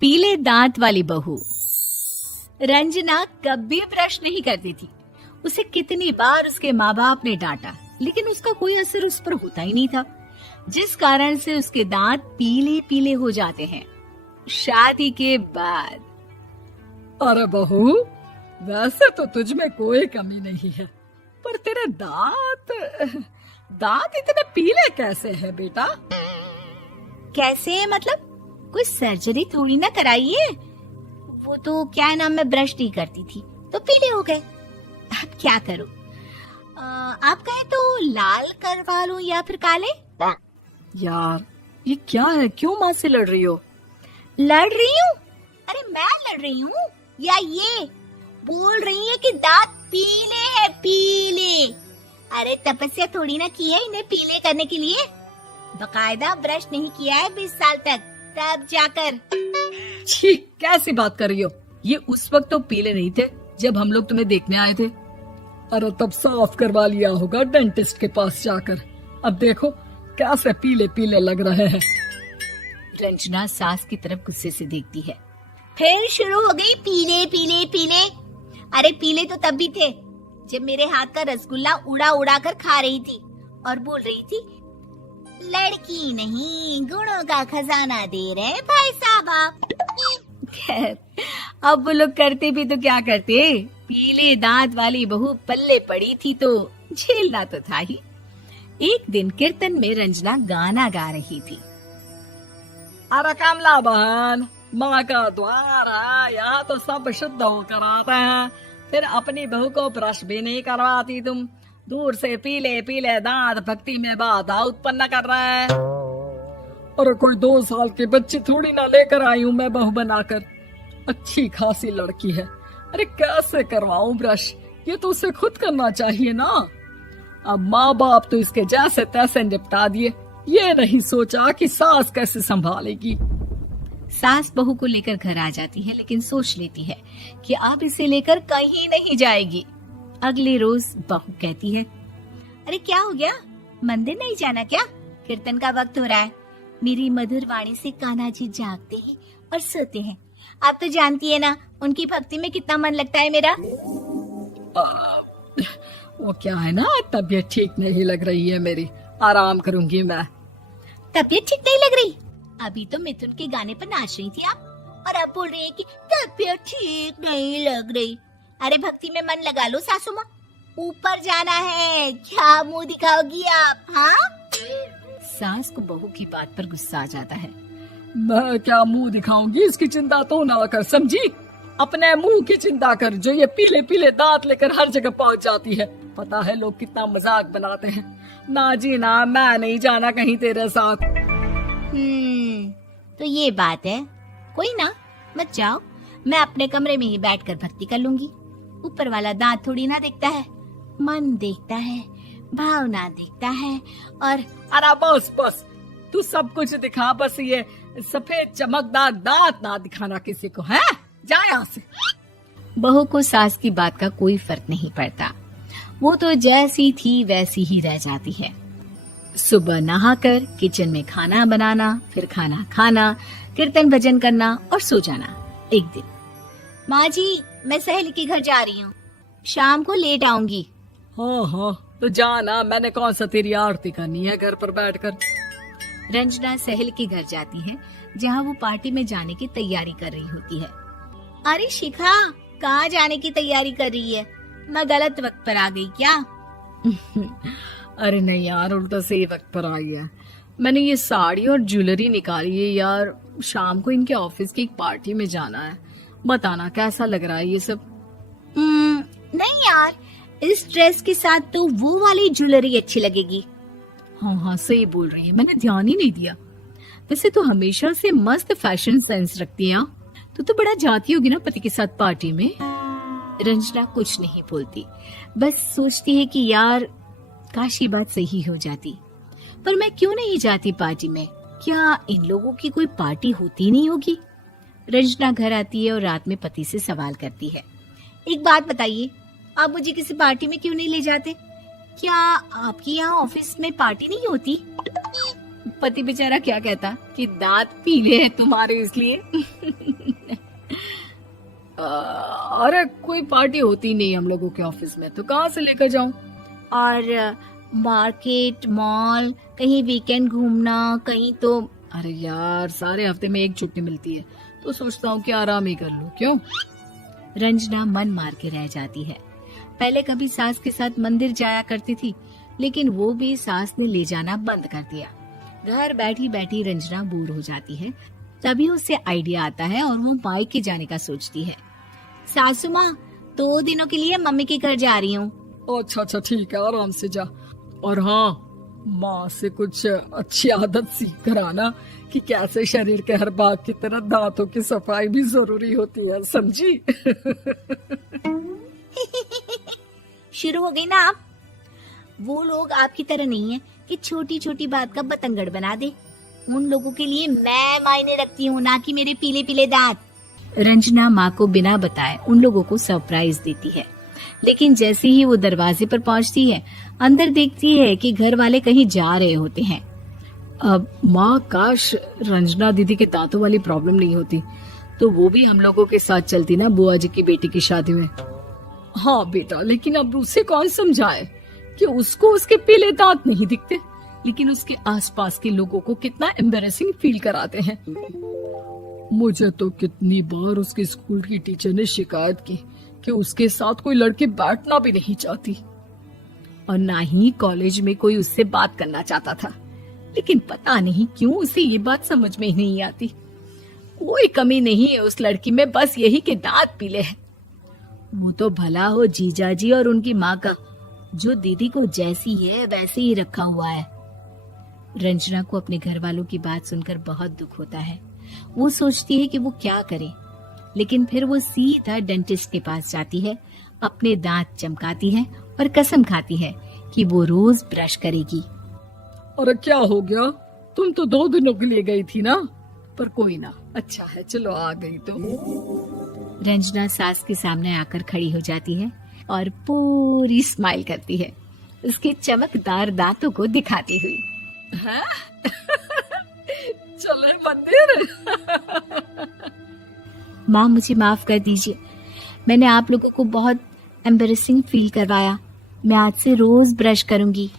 पीले दांत वाली बहू। रंजना कभी ब्रश नहीं करती थी। उसे कितनी बार उसके माँ बाप ने डांटा, लेकिन उसका कोई असर उस पर होता ही नहीं था, जिस कारण से उसके दांत पीले पीले हो जाते हैं। शादी के बाद अरे बहू, वैसे तो तुझ में कोई कमी नहीं है, पर तेरे दांत इतने पीले कैसे हैं बेटा? कैसे मतलब? कोई सर्जरी थोड़ी ना कराइए। वो तो क्या नाम, मैं ब्रश नहीं करती थी तो पीले हो गए। अब क्या करूं? आप कहें तो लाल करवा लूं या फिर काले? यार ये क्या है, क्यों माँ से लड़ रही हो? लड़ रही हूँ? अरे मैं लड़ रही हूँ या ये बोल रही है कि दांत पीले हैं, पीले। अरे तपस्या थोड़ी ना की है इन्हें पीले करने के लिए। बकायदा ब्रश नहीं किया है 20 साल तक, तब जाकर। छी, कैसी बात कर रही हो? ये उस वक्त तो पीले नहीं थे जब हम लोग तुम्हें देखने आए थे। अरे तब साफ करवा लिया होगा डेंटिस्ट के पास जाकर। अब देखो कैसे पीले पीले लग रहे हैं। रंजना सास की तरफ गुस्से से देखती है। फिर शुरू हो गई पीले पीले पीले। अरे पीले तो तब भी थे जब मेरे हाथ का रसगुल्ला उड़ा उड़ा कर खा रही थी और बोल रही थी, लड़की नहीं गुणों का खजाना दे रहे भाई साहब आप। खैर, अब वो लोग करते भी तो क्या करते, पीले दांत वाली बहू पल्ले पड़ी थी तो झेलना तो था ही। एक दिन कीर्तन में रंजना गाना गा रही थी। अरे कमला बहन, माँ का द्वार है, यहाँ तो सब शुद्ध होकर आते हैं, फिर अपनी बहू को ब्रश भी नहीं करवाती तुम। दूर से पीले पीले दांत भक्ति में बाधा उत्पन्न कर रहे हैं। अरे कोई 2 साल के बच्ची थोड़ी ना लेकर आई हूँ मैं बहू बनाकर। अच्छी खासी लड़की है, अरे कैसे करवाऊं ब्रश? ये तो उसे खुद करना चाहिए ना। अब माँ बाप तो इसके जैसे तैसे निपटा दिए, ये नहीं सोचा कि सास कैसे संभालेगी। सास बहू को लेकर घर आ जाती है, लेकिन सोच लेती है कि अब इसे लेकर कहीं नहीं जाएगी। अगले रोज बहू कहती है, अरे क्या हो गया, मंदिर नहीं जाना क्या? कीर्तन का वक्त हो रहा है। मेरी मधुर वाणी से कान्हा जी जागते हैं और सोते हैं। आप तो जानती है ना उनकी भक्ति में कितना मन लगता है मेरा। वो क्या है ना, तबीयत ठीक नहीं लग रही है मेरी, आराम करूंगी मैं। तबीयत ठीक नहीं लग रही? अभी तो मिथुन के गाने पर नाच रही थी आप, और अब बोल रही है कि तबीयत ठीक नहीं लग रही। अरे भक्ति में मन लगा लो सासू माँ, ऊपर जाना है, क्या मुंह दिखाओगी आप? हाँ? सास को बहू की बात पर गुस्सा आ जाता है। मैं क्या मुंह दिखाऊंगी, इसकी चिंता तो ना कर, समझी? अपने मुंह की चिंता कर, जो ये पीले पीले दांत लेकर हर जगह पहुंच जाती है। पता है लोग कितना मजाक बनाते हैं। ना जी ना, मैं नहीं जाना कहीं तेरे साथ। तो ये बात है, कोई ना, मत जाओ, मैं अपने कमरे में ही बैठकर भक्ति कर लूंगी। ऊपर वाला दांत थोड़ी ना देखता है, मन देखता है, भावना देखता है। और अरे बस बस, तू सब कुछ दिखा, बस ये सफेद चमकदार दांत ना दिखाना किसी को, है? जा यहाँ से। बहू को सास की बात का कोई फर्क नहीं पड़ता, वो तो जैसी थी वैसी ही रह जाती है। सुबह नहाकर किचन में खाना बनाना, फिर खाना खाना, कीर्तन भजन करना और सो जाना। एक दिन, माँ जी मैं सहेली के घर जा रही हूँ, शाम को लेट आऊंगी। हाँ हाँ तो जाना, मैंने कौन सा तेरी आरती करनी है घर पर बैठकर। रंजना सहेली के घर जाती है, जहाँ वो पार्टी में जाने की तैयारी कर रही होती है। अरे शिखा, कहाँ जाने की तैयारी कर रही है? मैं गलत वक्त पर आ गई क्या? अरे नहीं यार, उल्टा सही वक्त पर आई है। मैंने ये साड़ी और ज्वेलरी निकाली है यार, शाम को इनके ऑफिस की एक पार्टी में जाना है। बताना कैसा लग रहा है ये सब? नहीं यार, इस ड्रेस के साथ तो वो वाली ज्वेलरी अच्छी लगेगी। हाँ हाँ सही बोल रही है, मैंने ध्यान ही नहीं दिया। वैसे तो हमेशा से मस्त फैशन सेंस रखती है। तो बड़ा जाती होगी ना पति के साथ पार्टी में। रंजना कुछ नहीं बोलती, बस सोचती है कि यार काश ये बात सही हो जाती, पर मैं क्यों नहीं जाती पार्टी में? क्या इन लोगों की कोई पार्टी होती नहीं होगी? रंजना घर आती है और रात में पति से सवाल करती है, एक बात बताइए, आप मुझे किसी पार्टी में क्यों नहीं ले जाते? क्या आपके यहाँ ऑफिस में पार्टी नहीं होती? पति बेचारा क्या कहता कि दांत पीले हैं तुम्हारे इसलिए। अरे कोई पार्टी होती नहीं हम लोगों के ऑफिस में, तो कहाँ से लेकर जाऊं? और मार्केट, मॉल, कहीं वीकेंड घूमना, कहीं तो। अरे यार, सारे हफ्ते में एक छुट्टी मिलती है, तो सोचता हूँ कि आराम ही कर लूं। क्यों? रंजना मन मार के रह जाती है। पहले कभी सास के साथ मंदिर जाया करती थी, लेकिन वो भी सास ने ले जाना बंद कर दिया। घर बैठी बैठी रंजना बोर हो जाती है। तभी उसे आइडिया आता है और वो मायके जाने का सोचती है। सासू माँ, 2 दिनों के लिए मम्मी के घर जा रही हूँ। अच्छा ठीक है, आराम से जा। और हाँ, माँ से कुछ अच्छी आदत सीख कर आना कि कैसे शरीर के हर भाग की तरह दांतों की सफाई भी जरूरी होती है, समझी? शुरू हो गई ना आप। वो लोग आपकी तरह नहीं है कि छोटी छोटी बात का बतंगड़ बना दे। उन लोगों के लिए मैं मायने रखती हूँ, ना कि मेरे पीले पीले दांत। रंजना माँ को बिना बताए उन लोगों को सरप्राइज देती है, लेकिन जैसे ही वो दरवाजे पर पहुंचती है, अंदर देखती है कि घर वाले कहीं जा रहे होते हैं। अब माँ, काश रंजना दीदी के दांतों वाली प्रॉब्लम नहीं होती, तो वो भी हम लोगों के साथ चलती ना बुआ जी की बेटी की शादी में। हाँ बेटा, लेकिन अब उसे कौन समझाए कि उसको उसके पीले दांत नहीं दिखते, लेकिन उसके आसपास के लोगों को कितना एम्बैरेसिंग फील कराते हैं। मुझे तो कितनी बार उसके स्कूल की टीचर ने शिकायत की कि उसके साथ कोई लड़की बैठना भी नहीं चाहती, और ना ही कॉलेज में कोई उससे बात करना चाहता था। लेकिन पता नहीं क्यों उसे ये बात समझ में ही नहीं आती। कोई कमी नहीं है उस लड़की में, बस यही कि दांत पीले हैं। वो तो भला हो जीजा जी और उनकी माँ का, जो दीदी को जैसी है वैसे ही रखा हुआ है। रंजना को अपने घर वालों की बात सुनकर बहुत दुख होता है। वो सोचती है कि वो क्या करे, लेकिन फिर वो सीधा डेंटिस्ट के पास जाती है, अपने दांत चमकाती है और कसम खाती है कि वो रोज ब्रश करेगी। अरे क्या हो गया? तुम तो 2 दिनों के लिए गई थी ना, पर कोई ना, अच्छा है, चलो आ गई तो। रंजना सास के सामने आकर खड़ी हो जाती है और पूरी स्माइल करती है, उसके चमकदार दांतों को दिखाती हुई। हैं? चले मंदिर। माँ, मुझे माफ कर दीजिए, मैंने आप लोगों को बहुत एम्बैरेसिंग फील करवाया। मैं आज से रोज ब्रश करूंगी।